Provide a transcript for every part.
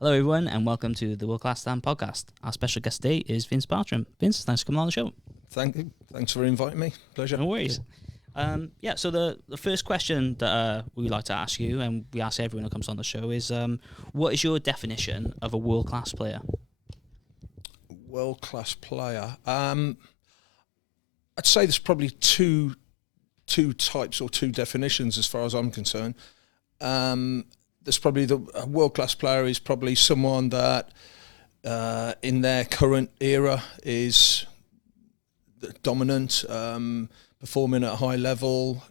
Hello, everyone, and welcome to the World Class Stand podcast. Our special guest today is Vince Bartram. Vince, thanks for coming on the show. Thank you. Thanks for inviting me. Pleasure. No worries. So the first question that we like to ask you, and we ask everyone who comes on the show, is what is your definition of a world-class player? World-class player. I'd say there's probably two types or two definitions as far as I'm concerned. There's probably a world-class player is probably someone that in their current era is dominant, performing at a high level,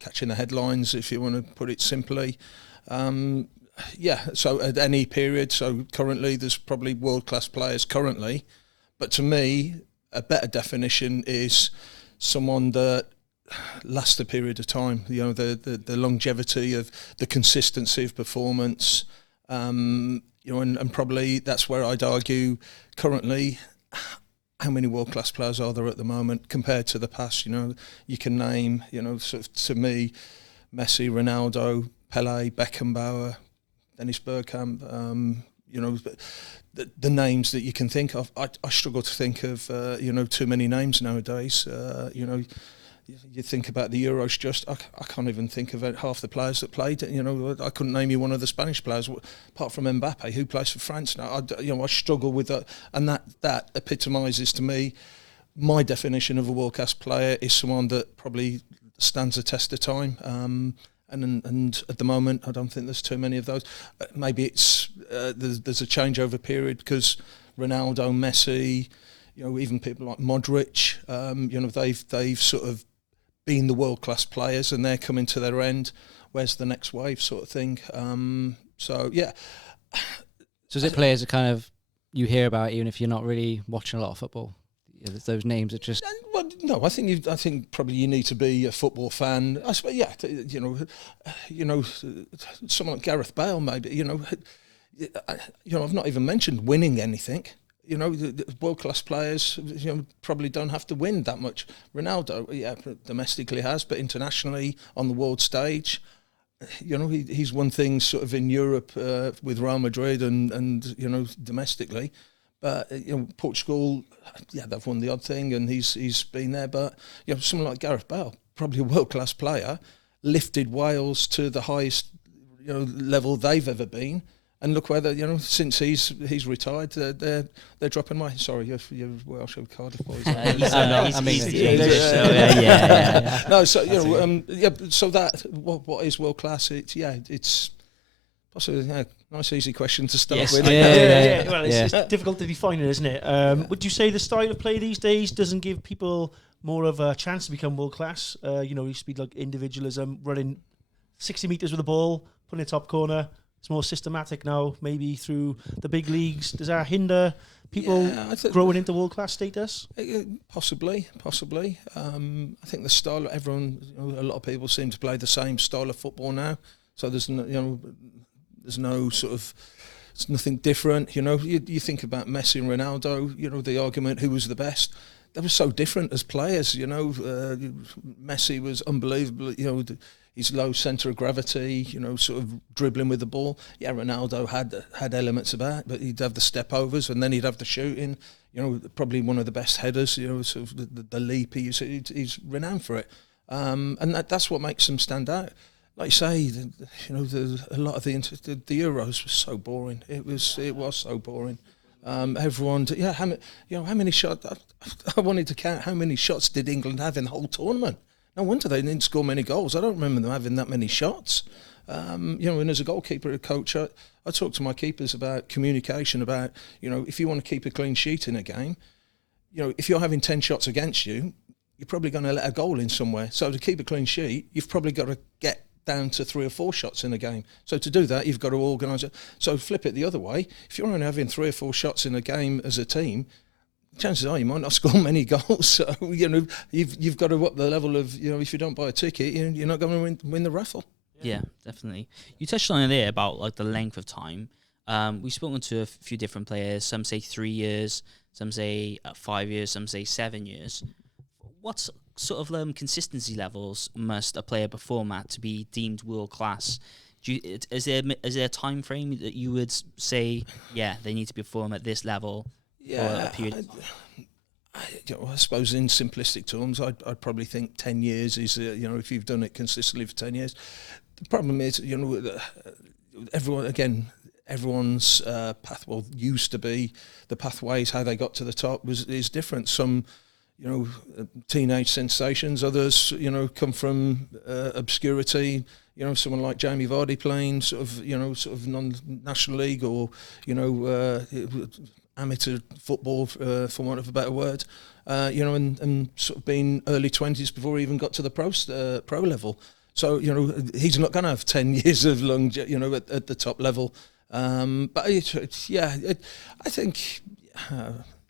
catching the headlines, if you want to put it simply. So at any period, so currently there's probably world-class players currently, but to me, a better definition is someone that lasts a period of time. You know, the longevity of the consistency of performance. And probably that's where I'd argue currently. How many world-class players are there at the moment compared to the past? You know, you can name. Sort of to me, Messi, Ronaldo, Pele, Beckenbauer, Dennis Bergkamp. The names that you can think of. I struggle to think of too many names nowadays. You think about the Euros, I can't even think of half the players that played. I couldn't name you one of the Spanish players apart from Mbappe, who plays for France now. I struggle with that, and that epitomises to me my definition of a world-class player is someone that probably stands the test of time. And at the moment, I don't think there's too many of those. Maybe it's there's a changeover period because Ronaldo, Messi, even people like Modric, they've sort of been the world-class players and they're coming to their end. Where's the next wave sort of thing? So is it players that kind of you hear about even if you're not really watching a lot of football? Those names that just... Well, no, I think probably you need to be a football fan. I suppose, someone like Gareth Bale maybe, I've not even mentioned winning anything. The world-class players, probably don't have to win that much. Ronaldo, domestically has, but internationally on the world stage, he's won things sort of in Europe with Real Madrid and domestically. But Portugal, they've won the odd thing, and he's been there. But someone like Gareth Bale, probably a world-class player, lifted Wales to the highest level they've ever been. And look where since he's retired, they're dropping away. Sorry, you're Welsh, Cardiff boys. No, so so that what is world class? It's possibly nice easy question to start with. Well, it's difficult to define it, isn't it? Would you say the style of play these days doesn't give people more of a chance to become world class? You speak like individualism, running 60 metres with the ball, putting it top corner. It's more systematic now, maybe through the big leagues. Does that hinder people growing into world-class status? Possibly. I think the style, a lot of people seem to play the same style of football now. So there's no sort of, it's nothing different. You think about Messi and Ronaldo, the argument who was the best. They were so different as players, Messi was unbelievable, his low centre of gravity, sort of dribbling with the ball. Yeah, Ronaldo had elements of that, but he'd have the step overs and then he'd have the shooting. Probably one of the best headers. Sort of the leap. He's renowned for it, and that's what makes him stand out. Like you say, a lot of the Euros was so boring. It was so boring. Everyone, how many shots? I wanted to count how many shots did England have in the whole tournament. No wonder they didn't score many goals. I don't remember them having that many shots. And as a goalkeeper, a coach, I talk to my keepers about communication, about, if you want to keep a clean sheet in a game, if you're having 10 shots against you, you're probably going to let a goal in somewhere. So to keep a clean sheet, you've probably got to get down to 3 or 4 shots in a game. So to do that, you've got to organise it. So flip it the other way. If you're only having 3 or 4 shots in a game as a team, chances are you might not score many goals. So you've got to up the level of if you don't buy a ticket, you're not going to win the raffle. Yeah, definitely. You touched on it there about like the length of time. We've spoken to a few different players. Some say 3 years, some say 5 years, some say 7 years. What sort of consistency levels must a player perform at to be deemed world class? Is there a time frame that you would say, yeah, they need to perform at this level for a period? I suppose in simplistic terms, I'd probably think 10 years is, if you've done it consistently for 10 years. The problem is, everyone's path, used to be the pathways, how they got to the top is different. Some, teenage sensations, others, come from obscurity. Someone like Jamie Vardy playing sort of non-national league or, amateur football, for want of a better word, and sort of being early 20s before he even got to the pro level. So, he's not going to have 10 years of at the top level. But I think,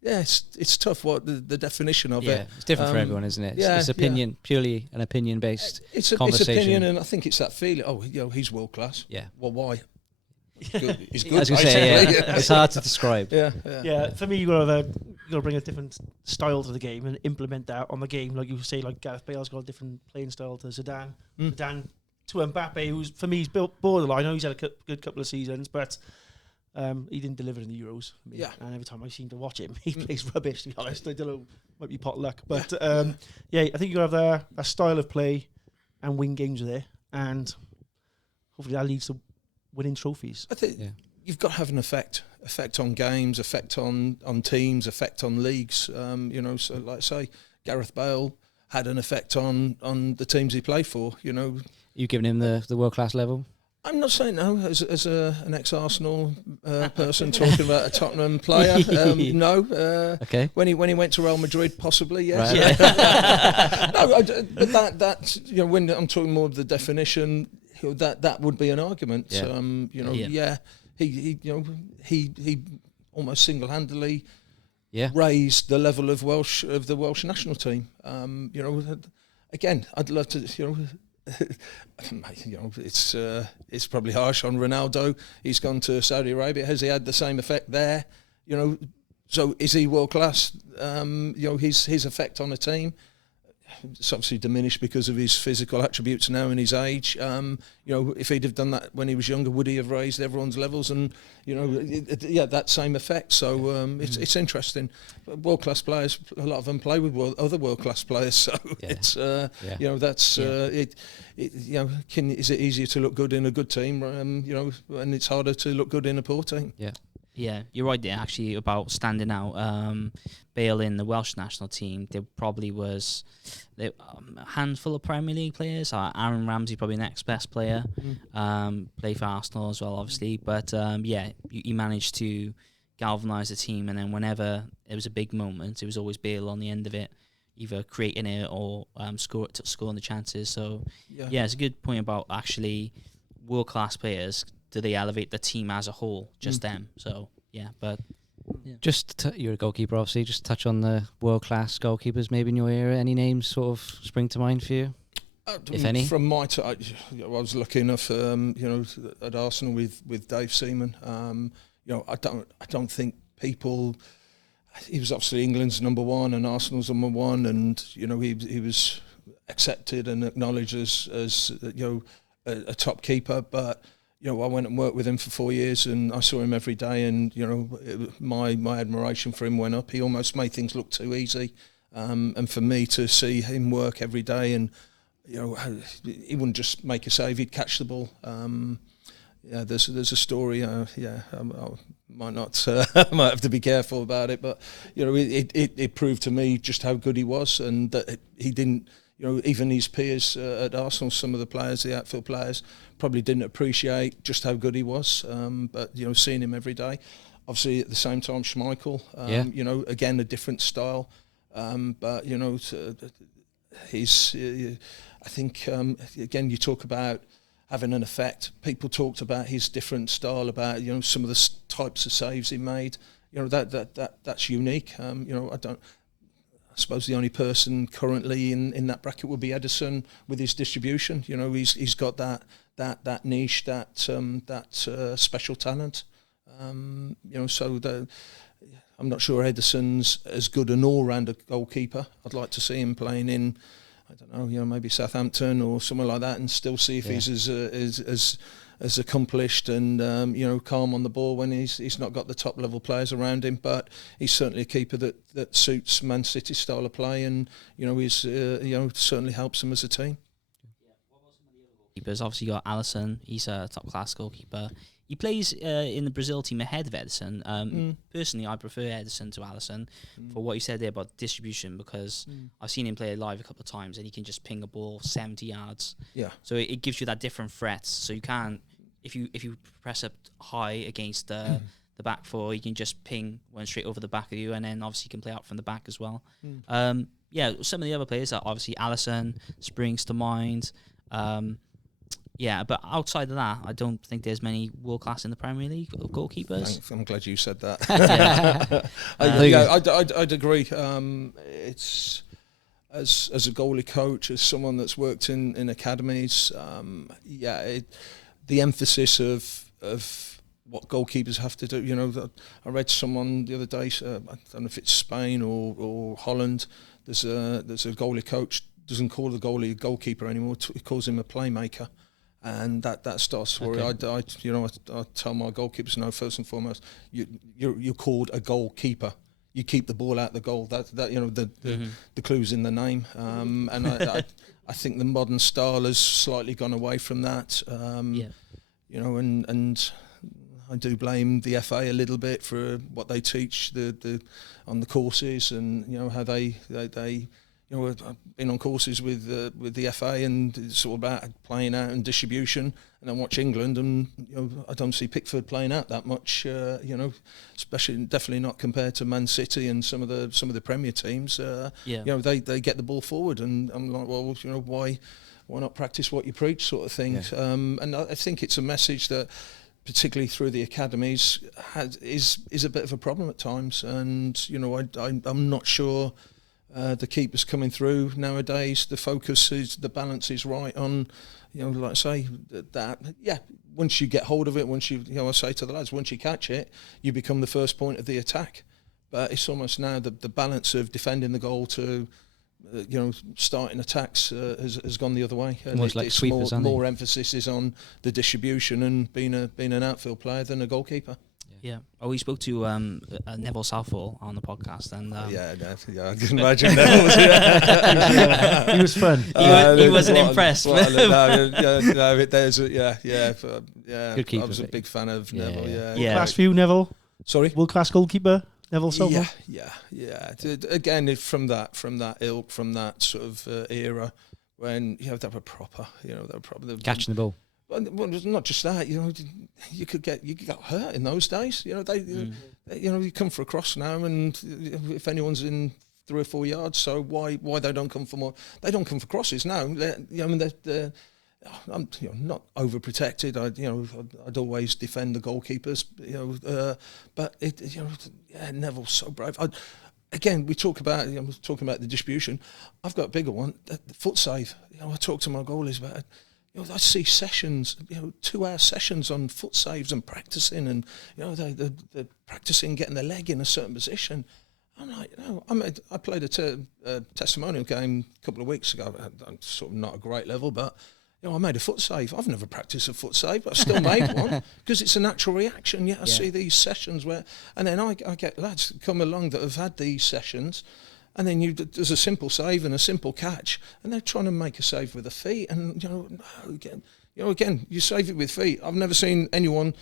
it's tough what the definition of it. It's different for everyone, isn't it? It's opinion, purely an opinion-based conversation. It's opinion, and I think it's that feeling, he's world class. Yeah. Well, why? He's good. As we say, it's hard to describe. Yeah. For me, you got to bring a different style to the game and implement that on the game. Like you say, like Gareth Bale's got a different playing style to Zidane. Zidane to Mbappe, who's for me, he's built borderline. I know he's had a good couple of seasons, but he didn't deliver in the Euros. And every time I seem to watch him, he plays rubbish. To be honest, I don't know, might be pot luck, but I think you got to have a style of play and win games with it, and hopefully that leads to winning trophies. I think you've got to have an effect on games, effect on teams, effect on leagues. So like I say, Gareth Bale had an effect on the teams he played for. You've given him the world class level. I'm not saying no. As an ex-Arsenal person talking about a Tottenham player, no. Okay. When he went to Real Madrid, possibly yes. Right. But that when I'm talking more of the definition, that would be an argument. Yeah. He almost single-handedly raised the level of the Welsh national team. Again, I'd love to. It's probably harsh on Ronaldo. He's gone to Saudi Arabia. Has he had the same effect there? So is he world class? His effect on a team. It's obviously diminished because of his physical attributes now and his age. If he'd have done that when he was younger, would he have raised everyone's levels? And that same effect. So it's interesting. World class players, a lot of them play with other world class players. So it's is it easier to look good in a good team? And it's harder to look good in a poor team. Yeah, you're right there actually about standing out. Bale in the Welsh national team, there probably was a handful of Premier League players. Aaron Ramsey, probably next best player. Played for Arsenal as well, obviously. But you managed to galvanise the team, and then whenever it was a big moment, it was always Bale on the end of it, either creating it or scoring the chances. So it's a good point about actually world class players. Do they elevate the team as a whole? Just them. So you're a goalkeeper, obviously. Just touch on the world class goalkeepers maybe in your era. Any names sort of spring to mind for you? If any, from my time, I was lucky enough, at Arsenal with Dave Seaman. I don't think people. He was obviously England's number one and Arsenal's number one, and he was accepted and acknowledged as a top keeper, but. I went and worked with him for 4 years, and I saw him every day, and my admiration for him went up. He almost made things look too easy, and for me to see him work every day, and he wouldn't just make a save; he'd catch the ball. There's a story. I might not. I might have to be careful about it, but it proved to me just how good he was, and that he didn't. Even his peers at Arsenal, some of the players, the outfield players, probably didn't appreciate just how good he was. But seeing him every day, obviously at the same time, Schmeichel, again a different style, but he's. I think again, you talk about having an effect. People talked about his different style, about some of the types of saves he made. That's unique. I suppose the only person currently in that bracket would be Ederson with his distribution. He's got that niche, that special talent. So I'm not sure Ederson's as good an all-rounder goalkeeper. I'd like to see him playing in, I don't know, maybe Southampton or somewhere like that, and still see if he's as accomplished and calm on the ball when he's not got the top level players around him. But he's certainly a keeper that suits Man City's style of play, and he's certainly helps them as a team. Keepers, obviously, you got Alisson. He's a top class goalkeeper. He plays in the Brazil team ahead of Ederson. Personally, I prefer Ederson to Alisson for what you said there about distribution, because I've seen him play live a couple of times and he can just ping a ball 70 yards. Yeah. So it gives you that different threat. So you can, if you press up high against the back four, you can just ping one straight over the back of you, and then obviously you can play out from the back as well. Some of the other players, obviously Alisson springs to mind. But outside of that, I don't think there's many world class in the Premier League goalkeepers. Thanks. I'm glad you said that. I'd agree. It's as a goalie coach, as someone that's worked in academies. The emphasis of what goalkeepers have to do. I read someone the other day. I don't know if it's Spain or Holland. There's a goalie coach doesn't call the goalie a goalkeeper anymore. He calls him a playmaker. And that starts where I tell my goalkeepers, first and foremost, you're called a goalkeeper. You keep the ball out the goal. The clue's in the name. And I think the modern style has slightly gone away from that. And I do blame the FA a little bit for what they teach on the courses, and how they I've been on courses with the FA, and it's all about playing out and distribution. And then watch England, and I don't see Pickford playing out that much. Especially, definitely not compared to Man City and some of the Premier teams. They get the ball forward, and I'm like, well, why not practice what you preach, sort of thing. And I think it's a message that, particularly through the academies, is a bit of a problem at times. And I'm not sure. The keepers coming through nowadays, the balance is right on, like I say, that. Yeah, once you get hold of it, I say to the lads, once you catch it, you become the first point of the attack. But it's almost now the balance of defending the goal to, starting attacks has gone the other way. Almost like sweepers, more emphasis is on the distribution and being an outfield player than a goalkeeper. Yeah. Oh, we spoke to Neville Southall on the podcast, and I can imagine Neville. He was fun. He wasn't impressed. Good keeper. I was a big fan of Neville. World class for you, Neville. Sorry, world class goalkeeper, Neville Southall. Yeah. Again, from that ilk, from that sort of era, when they were proper, catching the ball. Well, not just that, you could get hurt in those days. You come for a cross now, and if anyone's in 3 or 4 yards, so why they don't come for more? They don't come for crosses now. I'm not overprotected. I'd always defend the goalkeepers. But Neville's so brave. Again, we talk about talking about the distribution. I've got a bigger one. The foot save. I talk to my goalies about it. I see sessions, 2-hour sessions on foot saves and practicing, and they're practicing getting their leg in a certain position. I'm like, I played a testimonial game a couple of weeks ago. I'm sort of not a great level, but I made a foot save. I've never practiced a foot save, but I still made one because it's a natural reaction. I see these sessions and then I get lads come along that have had these sessions. And then there's a simple save and a simple catch, and they're trying to make a save with the feet. And again, you save it with feet. I've never seen anyone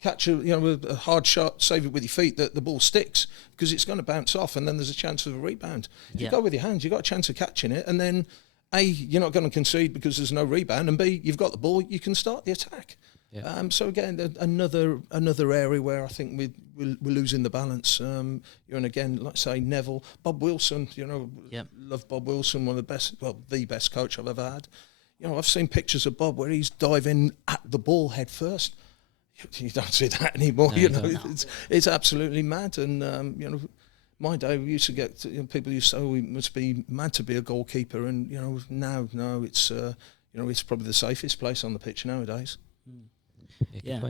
catch a hard shot, save it with your feet, that the ball sticks, because it's going to bounce off, and then there's a chance of a rebound. If you go with your hands, you've got a chance of catching it, and then A, you're not going to concede because there's no rebound, and B, you've got the ball, you can start the attack. Yeah. So again, another area where I think we're losing the balance. And again, like say Neville, Bob Wilson. Love Bob Wilson, one of the best coach I've ever had. I've seen pictures of Bob where he's diving at the ball head first. You don't see that anymore. No, it's absolutely mad. And my day we used to get people used to say, we must be mad to be a goalkeeper. And now it's it's probably the safest place on the pitch nowadays. Yeah.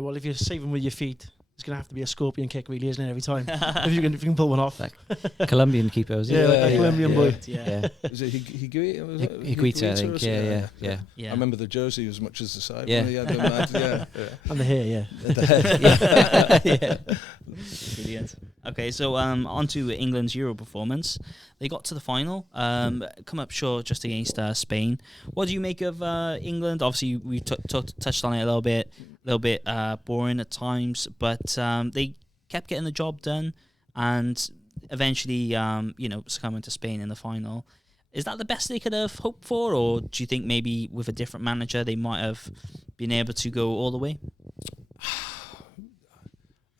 Well, if you're saving with your feet, it's going to have to be a scorpion kick, really, isn't it? Every time, if you can pull one off. Like Colombian keeper, was it? Yeah, like a Colombian boy. Yeah. Is it Higuita? Higuita, I think. Yeah. I remember the jersey as much as the side. Yeah. He had the mad, And the hair, Yeah. Brilliant. Okay, so on to England's Euro performance. They got to the final, come up short just against Spain. What do you make of England? Obviously, we touched on it a little bit boring at times, but they kept getting the job done, and eventually, succumbing to Spain in the final. Is that the best they could have hoped for, or do you think maybe with a different manager they might have been able to go all the way?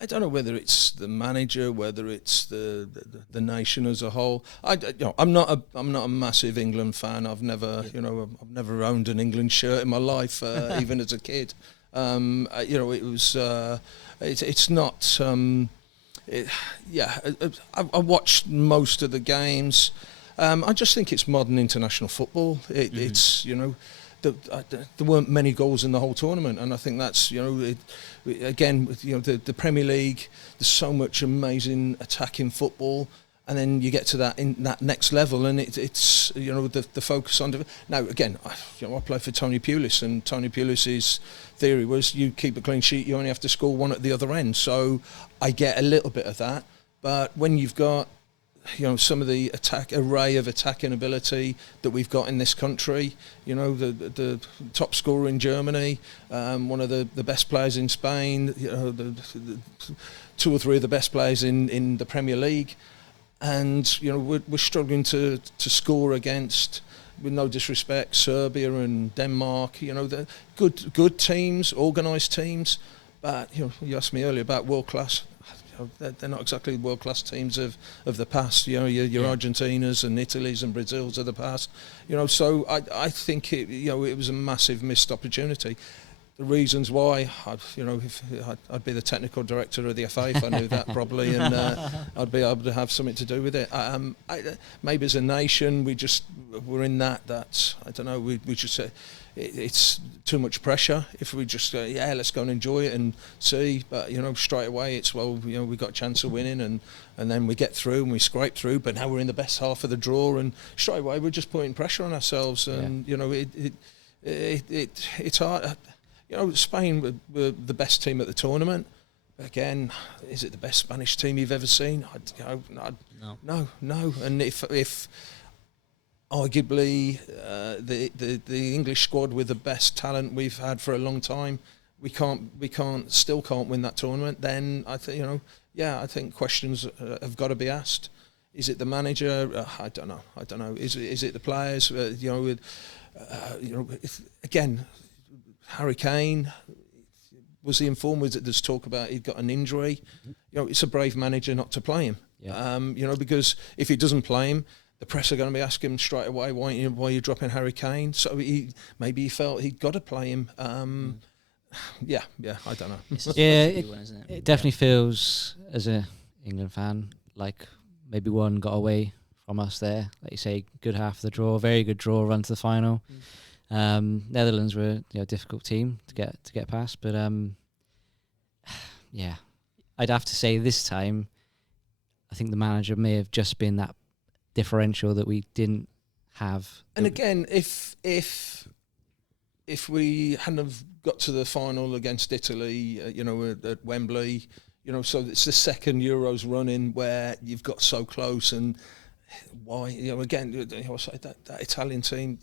I don't know whether it's the manager, whether it's the nation as a whole. I'm not a massive England fan. I've never owned an England shirt in my life, even as a kid. It was. It's not. I watched most of the games. I just think it's modern international football. It's there weren't many goals in the whole tournament, and I think that's the Premier League. There's so much amazing attacking football, and then you get to that next level, and it's the focus on. Now again, I play for Tony Pulis, and Tony Pulis's theory was you keep a clean sheet, you only have to score one at the other end. So I get a little bit of that, but when you've got some of the array of attacking ability that we've got in this country, the top scorer in Germany, one of the best players in Spain, the two or three of the best players in the Premier League, and we're struggling to score against, with no disrespect, Serbia and Denmark. The good teams, organised teams, but you asked me earlier about world class. They're not exactly world-class teams of the past. Your Argentinas and Italy's and Brazil's of the past. So I think it was a massive missed opportunity. The reasons why, I'd be the technical director of the FA if I knew that probably, and I'd be able to have something to do with it. Maybe as a nation, we're in that I don't know. We just say it's too much pressure. If we just go, let's go and enjoy it and see, but straight away it's we got a chance of winning, and then we get through and we scrape through. But now we're in the best half of the draw, and straight away we're just putting pressure on ourselves, and it's hard. Spain were the best team at the tournament. Again, is it the best Spanish team you've ever seen? No. And if arguably the English squad with the best talent we've had for a long time, we still can't win that tournament, then I think I think questions have got to be asked. Is it the manager? I don't know. Is it the players? Again, Harry Kane, was he informed? Was it there's talk about he'd got an injury? It's a brave manager not to play him. Yeah. Because if he doesn't play him, the press are going to be asking him straight away, why are you dropping Harry Kane? So maybe he felt he'd got to play him. I don't know. It definitely feels, as a England fan, like maybe one got away from us there. Like you say, good half of the draw, very good draw, run to the final. Netherlands were a difficult team to get past, but I'd have to say this time, I think the manager may have just been that differential that we didn't have. And again, if we hadn't have got to the final against Italy, at Wembley, so it's the second Euros running where you've got so close, and why, again, that Italian team.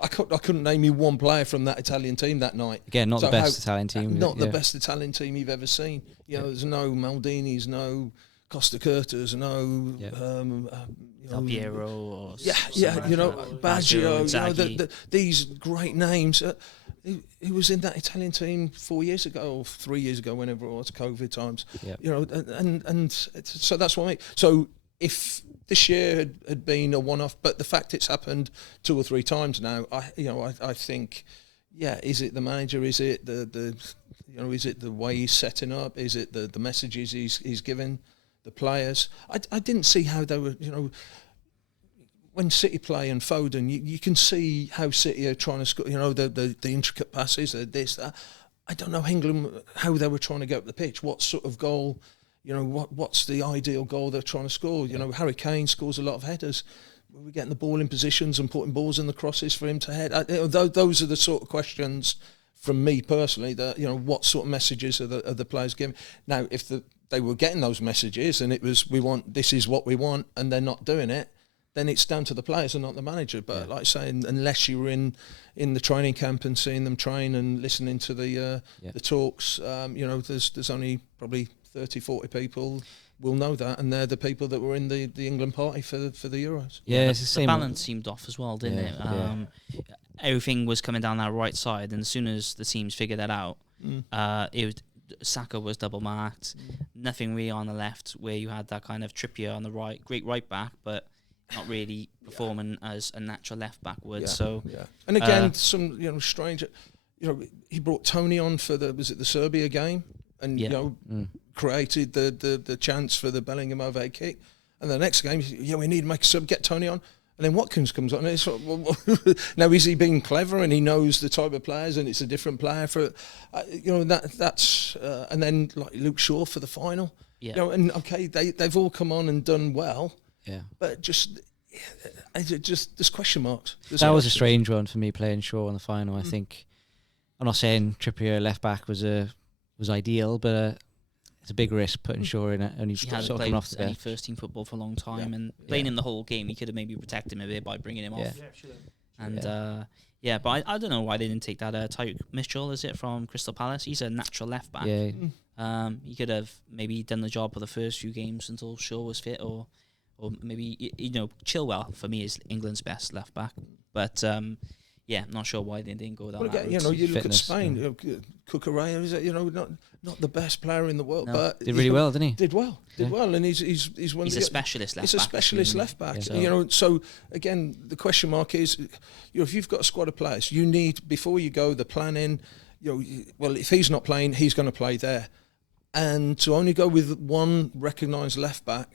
I couldn't name you one player from that Italian team that night. Again, not the best Italian team. Not the best Italian team you've ever seen. There's no Maldinis, no Costa Curtas, no Del Piero, or Baggio, these great names. He was in that Italian team 4 years ago or 3 years ago, whenever it was, COVID times. And so that's what I mean. So if this year had been a one-off, but the fact it's happened 2 or 3 times now, I think, is it the manager? Is it is it the way he's setting up? Is it the messages he's giving the players? I didn't see how they were, when City play and Foden, you can see how City are trying to score, the intricate passes, this, that. I don't know England how they were trying to get up the pitch. What sort of goal, what's the ideal goal they're trying to score? Harry Kane scores a lot of headers. Were we getting the ball in positions and putting balls in the crosses for him to head? Those are the sort of questions from me personally. That what sort of messages are the players giving? Now, if they were getting those messages and it was this is what we want, and they're not doing it, then it's down to the players and not the manager. But like I say, unless you were in the training camp and seeing them train and listening to the talks, there's only probably 30, 40 people will know that, and they're the people that were in the England party for the Euros. Yeah, it's the same. The balance seemed off as well, didn't it? Everything was coming down that right side, and as soon as the teams figured that out, Saka was double marked. Nothing really on the left, where you had that kind of Trippier on the right, great right back, but not really performing as a natural left back would. And again, some strange. He brought Tony on for the Serbia game, and created the chance for the Bellingham overhead kick. And the next game, we need to make a sub, get Tony on. And then Watkins comes on. And it's now, is he being clever and he knows the type of players and it's a different player for, that's and then like Luke Shaw for the final. Yeah. And okay, they've all come on and done well. Yeah. But just there's question marks. That was a strange one for me, playing Shaw in the final. I think I'm not saying Trippier left back was ideal, but it's a big risk putting Shaw in it, and he's sort of coming off the any first team football for a long time, and playing him the whole game, he could have maybe protected him a bit by bringing him off. And but I don't know why they didn't take that Tyreek Mitchell, is it, from Crystal Palace? He's a natural left back. He could have maybe done the job for the first few games until Shaw was fit, or maybe Chilwell for me is England's best left back, but I'm not sure why they didn't go down. Well, again, you look at Spain. Cucurella is not the best player in the world, but did really well, didn't he? Did well, and he's one. He's a specialist left back. He's a specialist left back. So again, the question mark is, if you've got a squad of players, you need, before you go, the planning. If he's not playing, he's going to play there, and to only go with one recognised left back,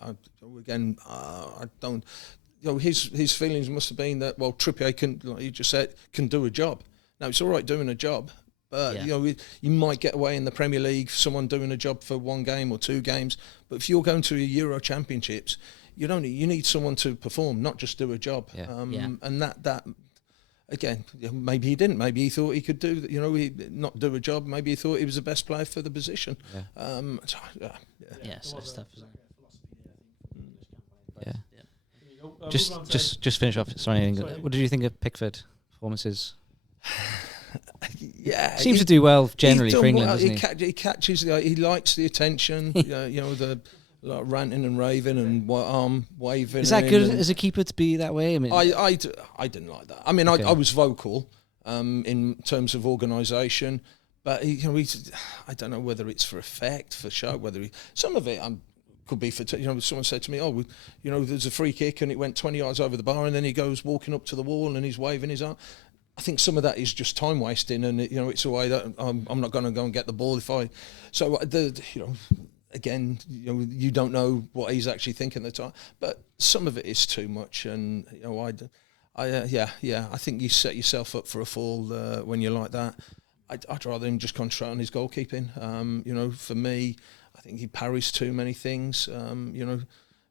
I don't. His feelings must have been that, Trippier can, like you just said, can do a job. Now, it's all right doing a job, but you might get away in the Premier League, someone doing a job for one game or two games. But if you're going to a Euro Championships, you need someone to perform, not just do a job. And that again, maybe he didn't. Maybe he thought he could do, not do a job. Maybe he thought he was the best player for the position. So stuff, isn't it? Just finish off. Sorry, what did you think of Pickford performances? Seems to do well generally for England, doesn't he? He catches he likes the attention. The ranting and raving and arm waving. Is that good as a keeper to be that way? I mean, I didn't like that. I mean, I was vocal in terms of organisation, but I don't know whether it's for effect, for show. Some of it could be for someone said to me, there's a free kick and it went 20 yards over the bar, and then he goes walking up to the wall and he's waving his arm. I think some of that is just time wasting, and it's a way that I'm not going to go and get the ball if I. So again, you don't know what he's actually thinking at the time, but some of it is too much, and I think you set yourself up for a fall when you're like that. I'd rather him just concentrate on his goalkeeping. For me, I think he parries too many things.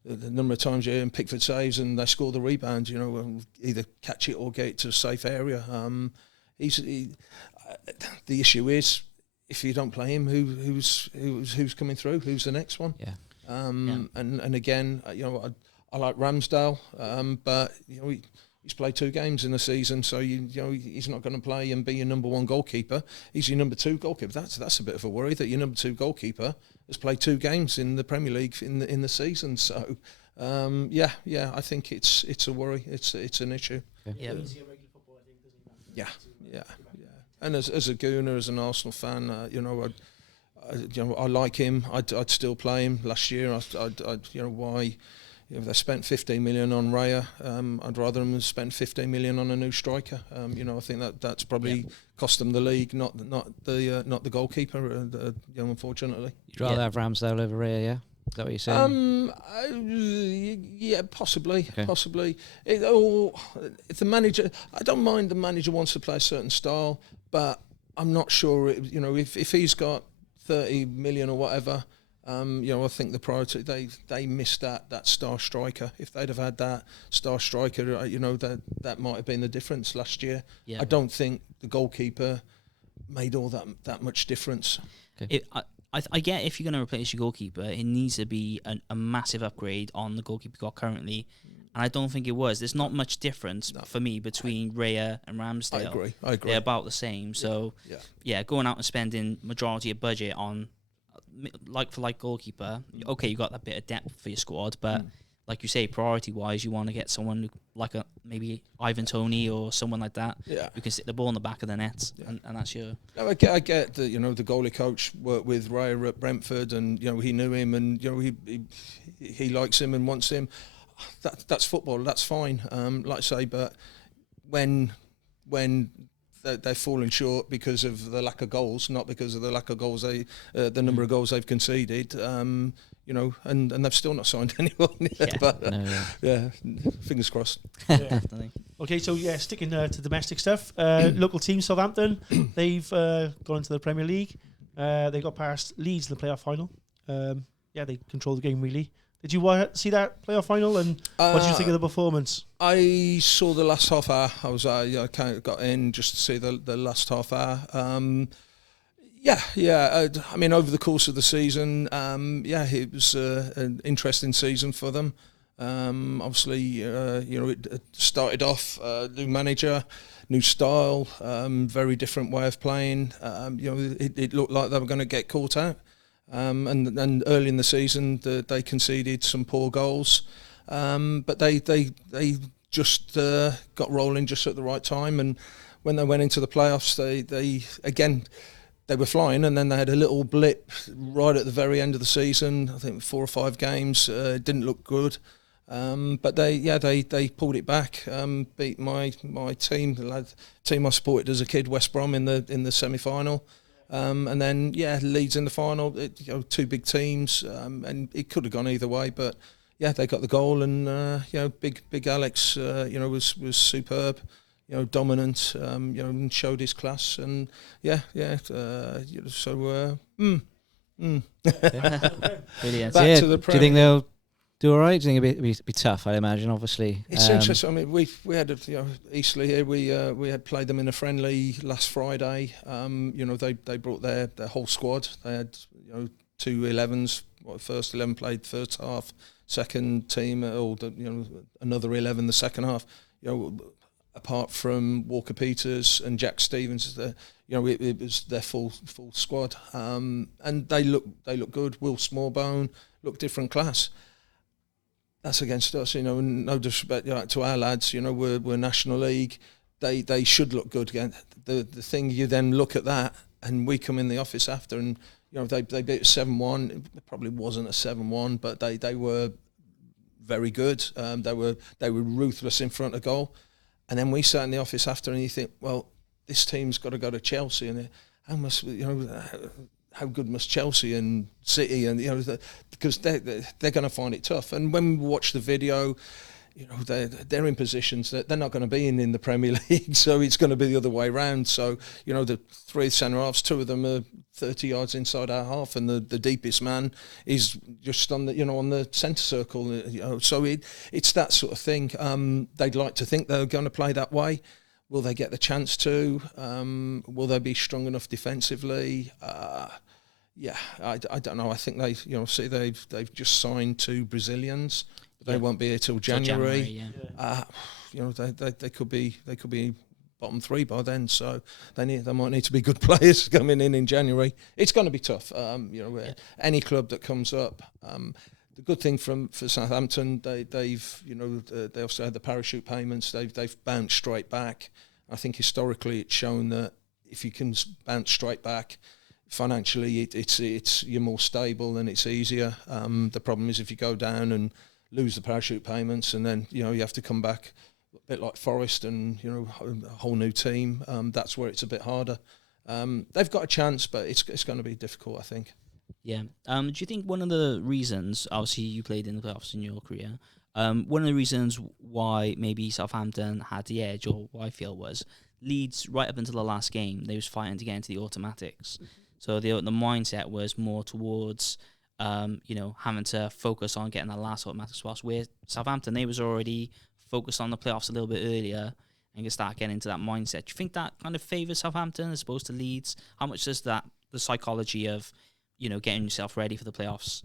The number of times Pickford saves and they score the rebound, either catch it or get it to a safe area. The issue is, if you don't play him, who's coming through? Who's the next one? And again, I like Ramsdale, but he's played 2 games in the season, so he's not going to play and be your number 1 goalkeeper. He's your number 2 goalkeeper. That's a bit of a worry that your number 2 goalkeeper has played 2 games in the Premier League in the season. So I think it's a worry. It's an issue. Yeah. And as a Gooner, as an Arsenal fan, I like him. I'd still play him. Last year, why. If they spent 15 million on Raya, I'd rather them spend 15 million on a new striker. I think that's probably cost them the league, not the goalkeeper. Unfortunately, you'd rather have Ramsdale over Raya, yeah? Is that what you're saying? Possibly. Okay. Possibly. If the manager, I don't mind the manager wants to play a certain style, but I'm not sure. If he's got 30 million or whatever, I think the priority they missed that star striker. If they'd have had that star striker, that might have been the difference last year. Yeah. I don't think the goalkeeper made all that much difference. Okay. I get if you're going to replace your goalkeeper, it needs to be a massive upgrade on the goalkeeper got currently. And I don't think it was. There's not much difference for me between Raya and Ramsdale. I agree. They're about the same. So, going out and spending majority of budget on like-for-like goalkeeper, okay, you got that bit of depth for your squad, but like you say, priority-wise, you want to get someone who, like maybe Ivan Toney or someone like that who can sit the ball in the back of the net, and that's your... No, I get that, the goalie coach worked with Raya at Brentford, and, he knew him, and, he likes him and wants him. That's football. That's fine. Like I say, but when they're falling short because of the lack of goals, not because of the lack of goals the number of goals they've conceded. And they've still not signed anyone yet. But fingers crossed. Definitely. Okay, so sticking to domestic stuff. Local team Southampton, they've gone into the Premier League. They got past Leeds in the playoff final. They controlled the game really. Did you see that playoff final, and what did you think of the performance? I saw the last half hour. I kind of got in just to see the last half hour. I mean, over the course of the season, it was an interesting season for them. Obviously, it started off new manager, new style, very different way of playing. It looked like they were going to get caught out. And early in the season, they conceded some poor goals, but they just got rolling just at the right time. And when they went into the playoffs, they were flying, and then they had a little blip right at the very end of the season. I think 4 or 5 games didn't look good, but they pulled it back, beat my team, the team I supported as a kid, West Brom, in the semi-final. And then Leeds in the final. 2 big teams, and it could have gone either way. But they got the goal, and big Alex, was superb, dominant, and showed his class, and Brilliant. Back to the do you think they'll do all right? Do you think it'll be tough? I imagine, obviously. It's interesting. I mean, we had Eastleigh here. We had played them in a friendly last Friday. They brought their whole squad. They had 2 11s. First 11 played first half. Second team, another 11 the second half. Apart from Walker Peters and Jack Stevens, it was their full squad. And they look good. Will Smallbone looked different class. That's against us, no disrespect to our lads, we're National League. They should look good again. The thing, you then look at that, and we come in the office after, and they beat 7-1. It probably wasn't a 7-1, but they were very good. They were ruthless in front of goal. And then we sat in the office after, and you think, well, this team's got to go to Chelsea, and how good must Chelsea and City and because they're going to find it tough. And when we watch the video, they're in positions that they're not going to be in the Premier League, so it's going to be the other way round. So the 3 centre halves, 2 of them are 30 yards inside our half, and the deepest man is just on the centre circle. So it's that sort of thing. They'd like to think they're going to play that way. Will they get the chance to? Will they be strong enough defensively? I don't know. I think they've just signed 2 Brazilians. But they won't be here till January. They could be bottom 3 by then. So they might need to be good players coming in January. It's going to be tough. Any club that comes up. The good thing for Southampton, they've they also had the parachute payments. They've bounced straight back. I think historically it's shown that if you can bounce straight back, financially it's you're more stable and it's easier. The problem is if you go down and lose the parachute payments, and then you have to come back, a bit like Forest, and a whole new team. That's where it's a bit harder. They've got a chance, but it's going to be difficult, I think. Yeah. Do you think one of the reasons, obviously you played in the playoffs in your career, one of the reasons why maybe Southampton had the edge, or what I feel was Leeds, right up until the last game, they was fighting to get into the automatics. So the mindset was more towards, having to focus on getting that last automatic spots. Where Southampton, they was already focused on the playoffs a little bit earlier and can start getting into that mindset. Do you think that kind of favours Southampton as opposed to Leeds? How much does that, the psychology of, getting yourself ready for the playoffs,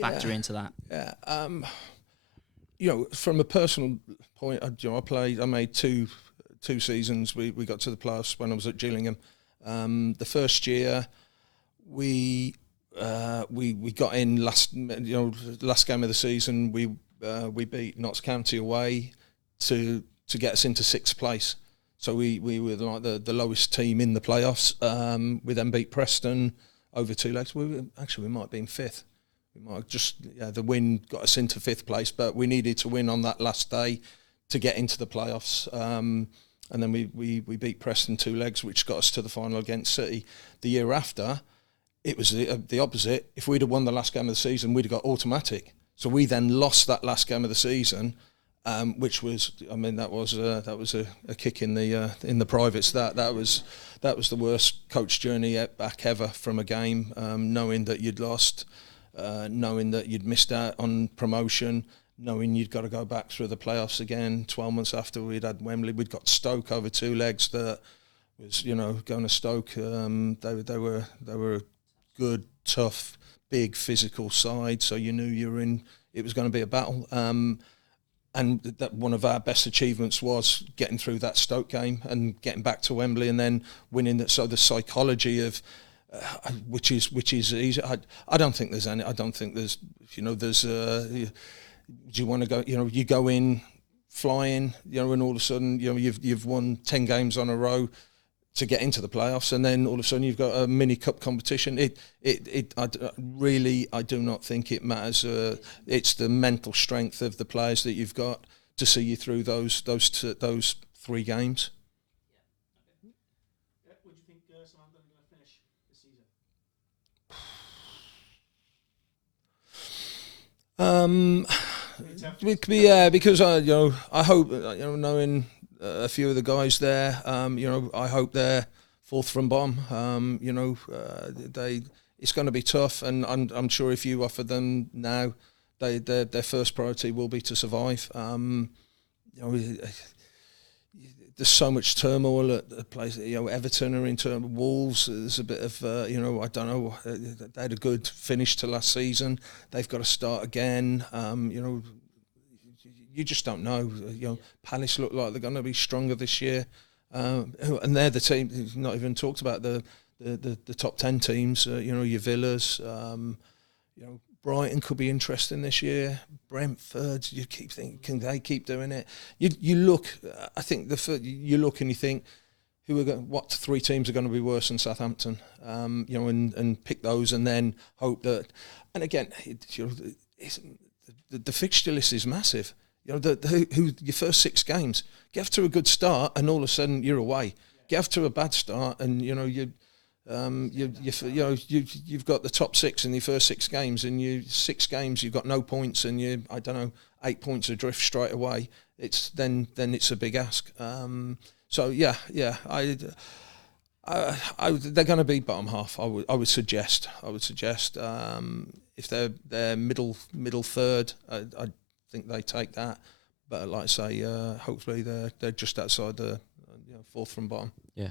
factor into that? Yeah. From a personal point, I made two seasons. We got to the playoffs when I was at Gillingham. The first year, we got in last game of the season. We beat Notts County away to get us into sixth place. So we were like the lowest team in the playoffs. We then beat Preston over 2 legs. We might have been fifth. We might have the win got us into fifth place, but we needed to win on that last day to get into the playoffs. And then we beat Preston 2 legs, which got us to the final against City. The year after, it was the opposite. If we'd have won the last game of the season, we'd have got automatic. So we then lost that last game of the season, which was, that was a kick in the privates. That was the worst coach journey back ever from a game, knowing that you'd lost, knowing that you'd missed out on promotion, knowing you'd got to go back through the playoffs again. 12 months after we'd had Wembley, we'd got Stoke over 2 legs. That was, going to Stoke. They were a good, tough, big, physical side. So you knew it was going to be a battle. And that one of our best achievements was getting through that Stoke game and getting back to Wembley and then winning that. So the psychology of which is easy. I don't think there's any. I don't think there's. Do you want to go? You go in flying, and all of a sudden, you've won 10 games on a row to get into the playoffs, and then all of a sudden you've got a mini cup competition. I do not think it matters. It's the mental strength of the players that you've got to see you through those 3 games. What do you think Southampton are going to finish this season? Because I hope knowing a few of the guys there, I hope they're fourth from bottom. It's going to be tough, and I'm sure if you offer them now, their first priority will be to survive. There's so much turmoil at the place. Everton are in turmoil. Wolves, there's a bit of I don't know. They had a good finish to last season. They've got to start again. You just don't know. Palace look like they're going to be stronger this year, and they're the team. Not even talked about the top 10 teams. Your Villas. Brighton could be interesting this year. Brentford, you keep thinking, can they keep doing it? You look. I think you look and you think, what 3 teams are going to be worse than Southampton? And pick those, and then hope that. And again, the fixture list is massive. Your first 6 games, get off to a good start, and all of a sudden you're away. Get off to a bad start, and you've got the top 6 in your first 6 games, and 6 games you've got no points, and 8 points adrift straight away. Then it's a big ask. They're going to be bottom half. I would suggest. If they're middle third, I think they take that. But like I say, hopefully they're just outside the fourth from bottom. Yeah,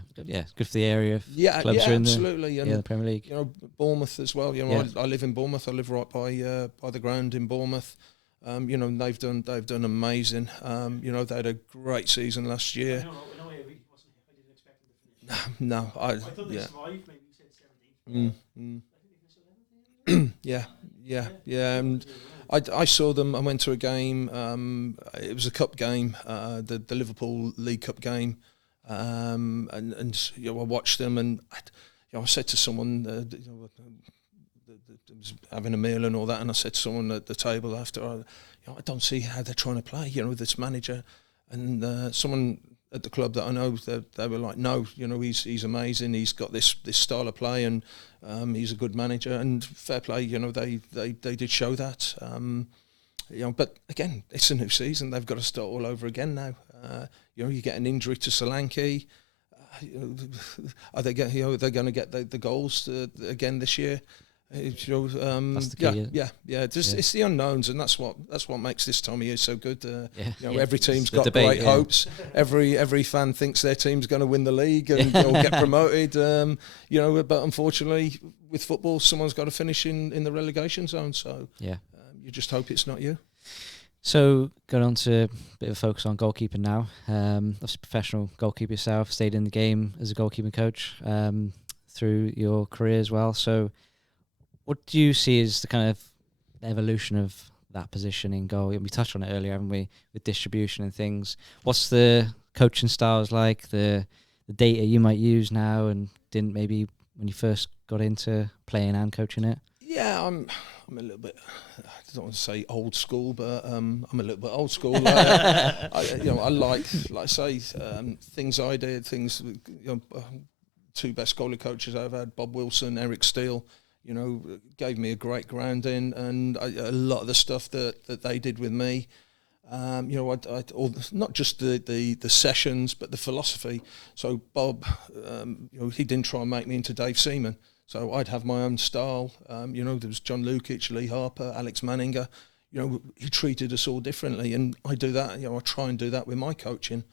good for the area. Clubs are in absolutely. The Premier League. Bournemouth as well. I live in Bournemouth. I live right by the ground in Bournemouth. They've done amazing. They had a great season last year. I didn't expect them to finish. No, I thought they survived. Maybe you said 17th. Yeah. And I saw them. I went to a game. It was a cup game, the Liverpool League Cup game, and I watched them, and I said to someone that was having a meal and all that, and I said to someone at the table after, I don't see how they're trying to play. This manager, and someone at the club that I know, they were like, no, he's amazing. He's got this style of play, and he's a good manager, and fair play. They did show that. But again, it's a new season. They've got to start all over again now. You get an injury to Solanke. Are they going? They're going to get the goals again this year? That's the key. It's the unknowns, and that's what makes this time of year so good. Every team's the got debate, great hopes. Every fan thinks their team's going to win the league and get promoted. But unfortunately, with football, someone's got to finish in the relegation zone. So you just hope it's not you. So going on to a bit of a focus on goalkeeping now. Obviously, professional goalkeeper yourself, stayed in the game as a goalkeeping coach through your career as well. So what do you see as the kind of evolution of that position in goal? We touched on it earlier, haven't we, with distribution and things. What's the coaching styles like, the data you might use now and didn't maybe when you first got into playing and coaching it? Yeah, I'm a little bit, I don't want to say old school, but I'm a little bit old school. I like I say, things I did, two best goalie coaches I've had, Bob Wilson, Eric Steele, gave me a great grounding, and a lot of the stuff that they did with me, not just the sessions, but the philosophy. So Bob, he didn't try and make me into Dave Seaman. So I'd have my own style. There was John Lukic, Lee Harper, Alex Manninger. He treated us all differently, and I do that. I try and do that with my coaching.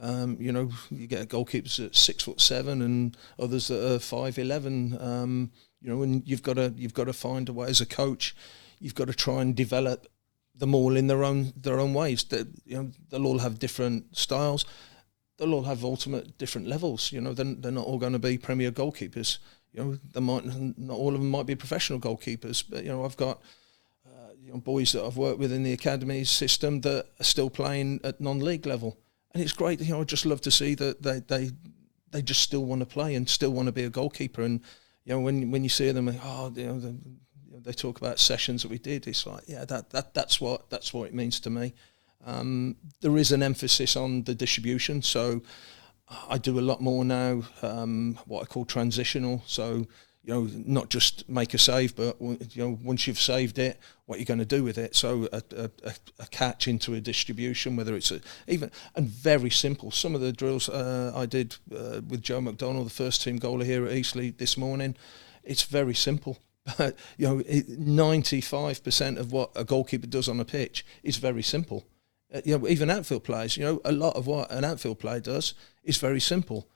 You get goalkeepers at 6'7" and others that are 5'11". And you've got to find a way as a coach. You've got to try and develop them all in their own ways. They'll all have different styles. They'll all have ultimate different levels. They're not all going to be Premier goalkeepers. Not all of them might be professional goalkeepers, but I've got boys that I've worked with in the academy system that are still playing at non-league level, and it's great. I just love to see that they just still want to play and still want to be a goalkeeper. And when you see them, they talk about sessions that we did. It's like, that's what it means to me. There is an emphasis on the distribution, so I do a lot more now, what I call transitional. So, not just make a save, but once you've saved it, what you're going to do with it. So a catch into a distribution, whether it's and very simple. Some of the drills I did with Joe McDonald, the first team goalie here at Eastleigh this morning, it's very simple. But 95% of what a goalkeeper does on a pitch is very simple. Even outfield players, a lot of what an outfield player does is very simple.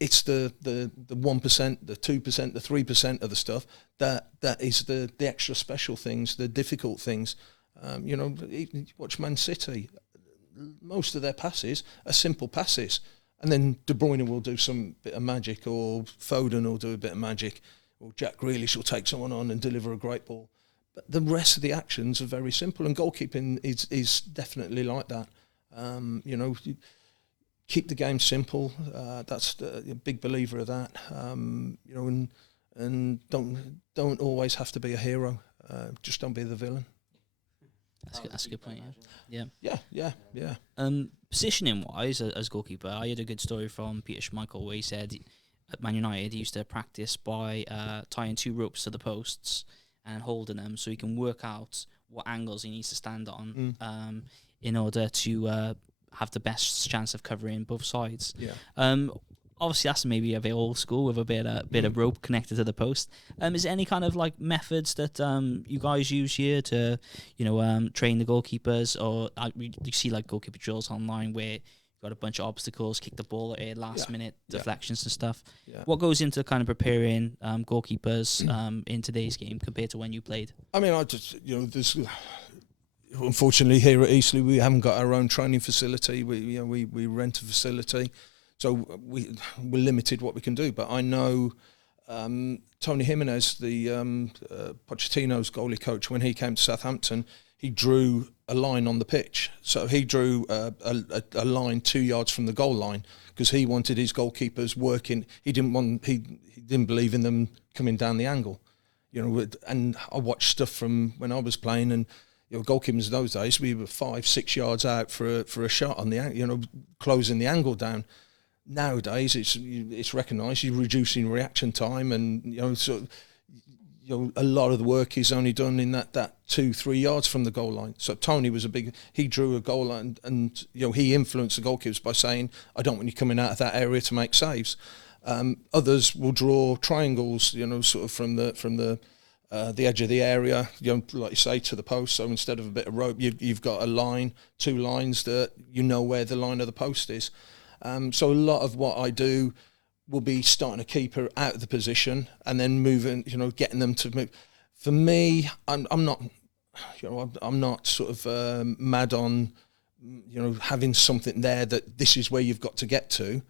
It's the 1%, the 2%, the 3% of the stuff that is the extra special things, the difficult things. Watch Man City. Most of their passes are simple passes, and then De Bruyne will do some bit of magic, or Foden will do a bit of magic, or Jack Grealish will take someone on and deliver a great ball. But the rest of the actions are very simple, and goalkeeping is definitely like that. Keep the game simple. That's a big believer of that. And don't always have to be a hero. Just don't be the villain. That's a good point. Yeah. Yeah. Positioning wise, as goalkeeper, I had a good story from Peter Schmeichel where he said at Man United he used to practice by tying two ropes to the posts and holding them so he can work out what angles he needs to stand on in order to have the best chance of covering both sides. Yeah. Obviously, that's maybe a bit old school with a bit of rope connected to the post. Is there any kind of like methods that you guys use here to, train the goalkeepers, or you see like goalkeeper drills online where you've got a bunch of obstacles, kick the ball at last minute deflections and stuff. Yeah. What goes into kind of preparing goalkeepers in today's game compared to when you played? I mean, I just there's. Unfortunately, here at Eastleigh, we haven't got our own training facility. We rent a facility, so we're limited what we can do. But I know Tony Jimenez, the Pochettino's goalie coach, when he came to Southampton, he drew a line on the pitch. So he drew a line 2 yards from the goal line because he wanted his goalkeepers working. He didn't believe in them coming down the angle, And I watched stuff from when I was playing, and goalkeepers in those days, we were 5-6 yards out for a shot on the closing the angle down. Nowadays, it's recognised. You're reducing reaction time, and a lot of the work is only done in that 2-3 yards from the goal line. So Tony was he drew a goal line, and he influenced the goalkeepers by saying, I don't want you coming out of that area to make saves. Others will draw triangles, sort of from the edge of the area, like you say, to the post. So instead of a bit of rope, you've got a line, 2 lines that where the line of the post is. So a lot of what I do will be starting a keeper out of the position and then moving, getting them to move. For me, I'm not, I'm not sort of mad on, having something there that this is where you've got to get to.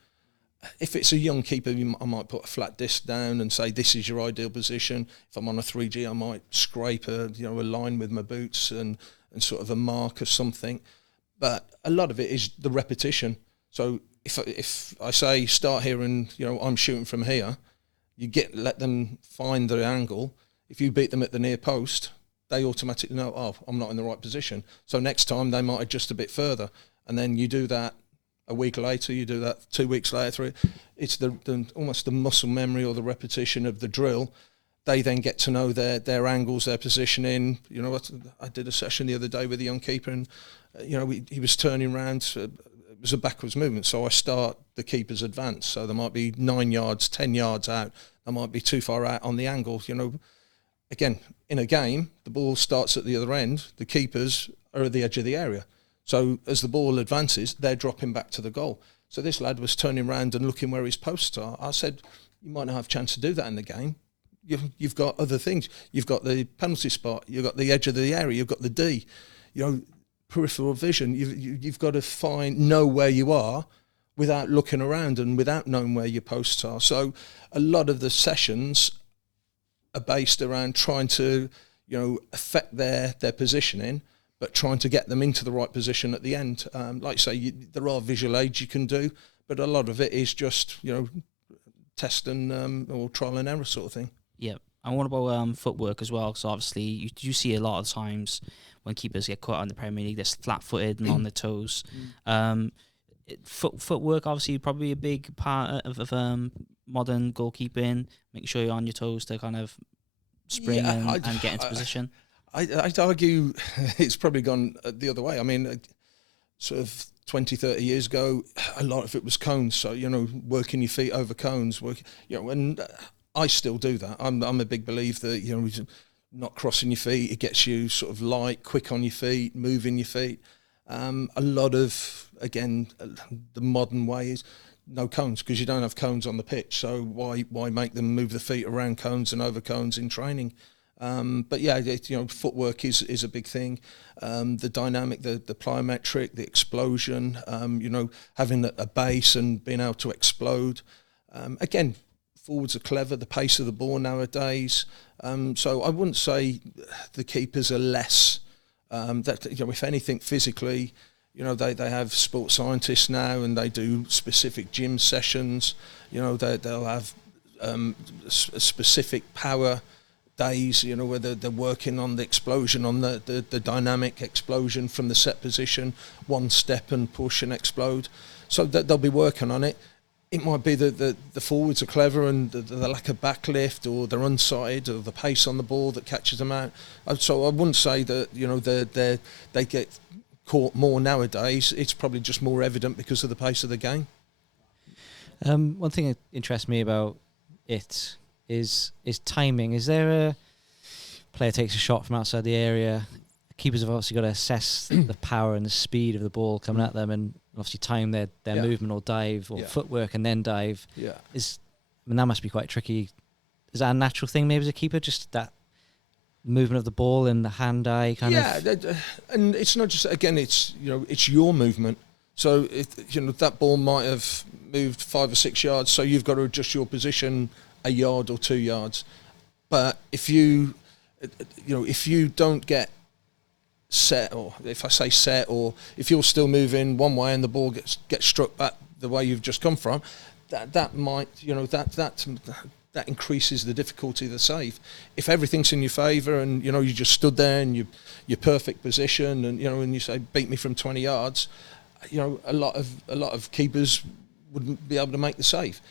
If it's a young keeper, I might put a flat disc down and say this is your ideal position. If I'm on a 3G, I might scrape a line with my boots and sort of a mark or something. But a lot of it is the repetition. So if I say start here and I'm shooting from here, let them find the angle. If you beat them at the near post, they automatically know, oh, I'm not in the right position. So next time they might adjust a bit further, and then you do that a week later, you do that 2 weeks later. It's the almost the muscle memory or the repetition of the drill. They then get to know their angles, their positioning. I did a session the other day with a young keeper, and he was turning around. It was a backwards movement, so I start the keeper's advance. So there might be 9 yards, 10 yards out. They might be too far out on the angle. Again, in a game, the ball starts at the other end. The keepers are at the edge of the area. So as the ball advances, they're dropping back to the goal. So this lad was turning around and looking where his posts are. I said, you might not have a chance to do that in the game. You've got other things. You've got the penalty spot. You've got the edge of the area. You've got the D. Peripheral vision. You've got to know where you are without looking around and without knowing where your posts are. So a lot of the sessions are based around trying to, affect their positioning, but trying to get them into the right position at the end. Like you say, there are visual aids you can do, but a lot of it is just, test and or trial and error sort of thing. Yeah. And what about footwork as well? So obviously you do see a lot of times when keepers get caught on the Premier League, they're flat-footed and on their toes. Footwork obviously probably a big part of modern goalkeeping, making sure you're on your toes to kind of spring and get into position. I'd argue it's probably gone the other way. I mean, sort of 20, 30 years ago, a lot of it was cones. So, working your feet over cones, and I still do that. I'm a big believer that, not crossing your feet, it gets you sort of light, quick on your feet, moving your feet. A lot of, again, the modern way is no cones, because you don't have cones on the pitch. So why make them move the feet around cones and over cones in training? But yeah, footwork is a big thing. The dynamic, the plyometric, the explosion, having a base and being able to explode. Again, forwards are clever, the pace of the ball nowadays. So I wouldn't say the keepers are less. If anything, physically, they have sports scientists now, and they do specific gym sessions. They'll have specific power days, where they're working on the explosion, on the dynamic explosion from the set position, one step and push and explode. So they'll be working on it. It might be that the forwards are clever and the lack of backlift, or they're unsighted, or the pace on the ball that catches them out. So I wouldn't say that they get caught more nowadays. It's probably just more evident because of the pace of the game. One thing that interests me about it is timing. Is there a player takes a shot from outside the area? Keepers have obviously got to assess the power and the speed of the ball coming at them, and obviously time their movement or dive or footwork and then dive. Yeah, that must be quite tricky. Is that a natural thing maybe as a keeper, just that movement of the ball and the hand-eye kind of? Yeah, and it's not just, again, it's it's your movement. So that ball might have moved 5 or 6 yards, so you've got to adjust your position a yard or 2 yards. But if you don't get set, or if I say set, or if you're still moving one way and the ball gets struck back the way you've just come from, that might that increases the difficulty of the save. If everything's in your favour and you just stood there and your perfect position, and and you say beat me from 20 yards, a lot of keepers wouldn't be able to make the save.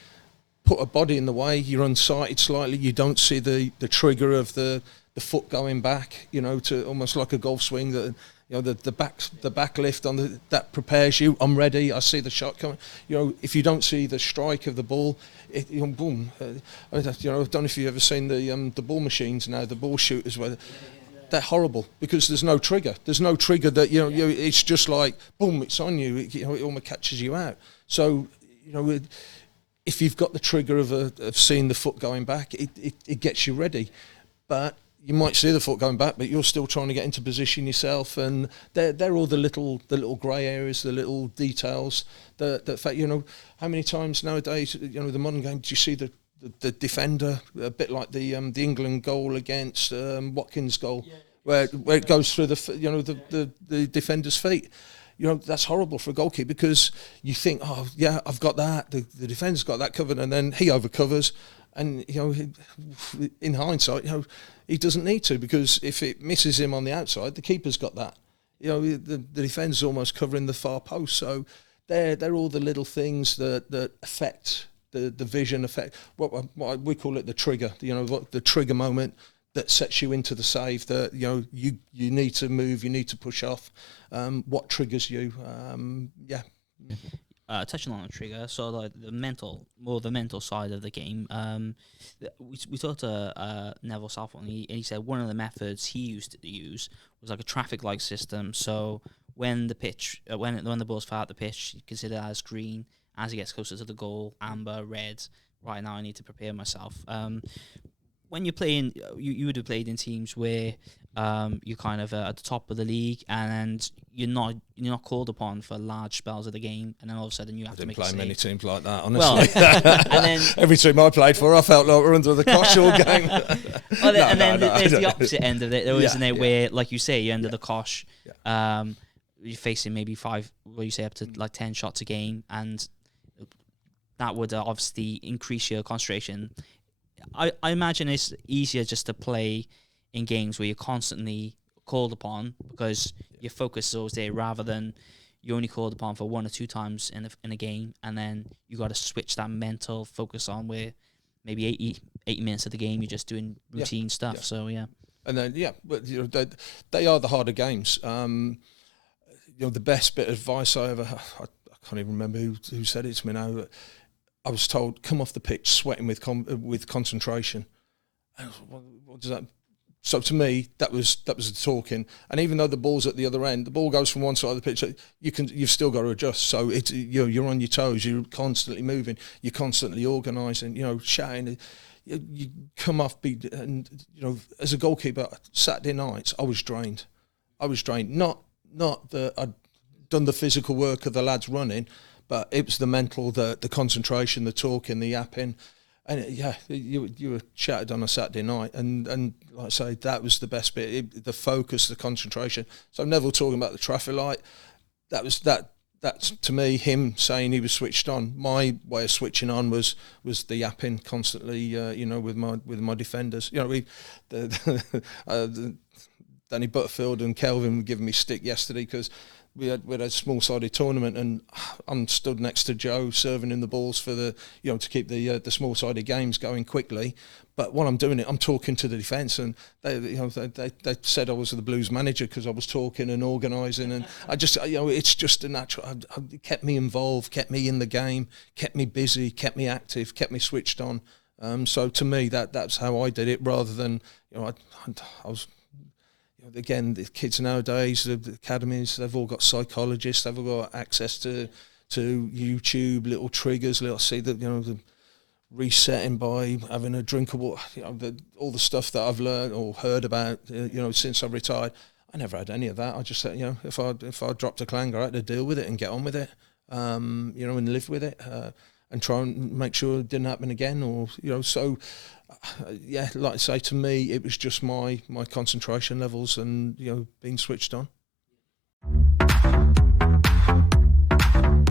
put a body in the way, you're unsighted slightly, you don't see the trigger of the foot going back, to almost like a golf swing, that the back lift on that prepares you. I'm ready. I see the shot coming. If you don't see the strike of the ball, boom. I don't know if you've ever seen the ball machines now, the ball shooters, where they're horrible because there's no trigger. There's no trigger that it's just like boom, it's on you. It almost catches you out. So if you've got the trigger of seeing the foot going back, it gets you ready. But you might see the foot going back, but you're still trying to get into position yourself, and they're all the little grey areas, the little details. How many times nowadays, the modern game, do you see the defender, a bit like the England goal against Watkins' goal, where it goes through the defender's feet. That's horrible for a goalkeeper, because you think, oh yeah, I've got that. The defender's got that covered, and then he overcovers, and in hindsight, he doesn't need to, because if it misses him on the outside, the keeper's got that. The defender's almost covering the far post. So they're all the little things that affect the vision, affect what we call it the trigger. The trigger moment that sets you into the save. That you need to move, you need to push off. What triggers you? Touching on the trigger, so like the mental side of the game. We talked to Neville Southall, and he said one of the methods he used to use was like a traffic light system. So when the pitch, when the ball's far out the pitch, you consider that as green. As he gets closer to the goal, amber, red. Right now, I need to prepare myself. When you're playing, you would have played in teams where you're kind of at the top of the league, and you're not called upon for large spells of the game, and then all of a sudden you have to make a save. I didn't play many teams like that, honestly. Well, and then every team I played for, I felt like we're under the cosh all game. There's the opposite end of it, though, isn't it? Where, like you say, you're under the cosh. Yeah. You're facing maybe up to like 10 shots a game, and that would obviously increase your concentration. I imagine it's easier just to play in games where you're constantly called upon, because your focus is always there, rather than you're only called upon for 1 or 2 times in a game, and then you got to switch that mental focus on where maybe 80 minutes of the game you're just doing routine stuff. Yeah. So and then but they are the harder games. The best bit of advice I can't even remember who said it to me now. I was told, come off the pitch sweating with concentration. And what does that? So to me, that was the talking. And even though the ball's at the other end, the ball goes from one side of the pitch. You've still got to adjust. So it's you're on your toes. You're constantly moving. You're constantly organising. Shouting. You come off beat, and as a goalkeeper, Saturday nights I was drained. Not that I'd done the physical work of the lads running, but it was the mental, the concentration, the talking, the yapping. And you were shattered on a Saturday night, and like I say, that was the best bit, the focus, the concentration. So Neville talking about the traffic light, that's to me him saying he was switched on. My way of switching on was the yapping constantly, with my defenders. Danny Butterfield and Kelvin were giving me stick yesterday because we had a small-sided tournament, and I'm stood next to Joe serving in the balls for the to keep the small-sided games going quickly. But while I'm doing it, I'm talking to the defence, and they said I was the Blues manager because I was talking and organising, and I just it's just a natural. It kept me involved, kept me in the game, kept me busy, kept me active, kept me switched on. So to me, that's how I did it, rather than I was. Again, the kids nowadays, the academies, they've all got psychologists, they've all got access to YouTube, little triggers, the resetting by having a drink of water, all the stuff that I've learned or heard about, since I've retired. I never had any of that. I just said, if I dropped a clanger, I had to deal with it and get on with it, and live with it, and try and make sure it didn't happen again, so. Like I say, to me, it was just my concentration levels and being switched on.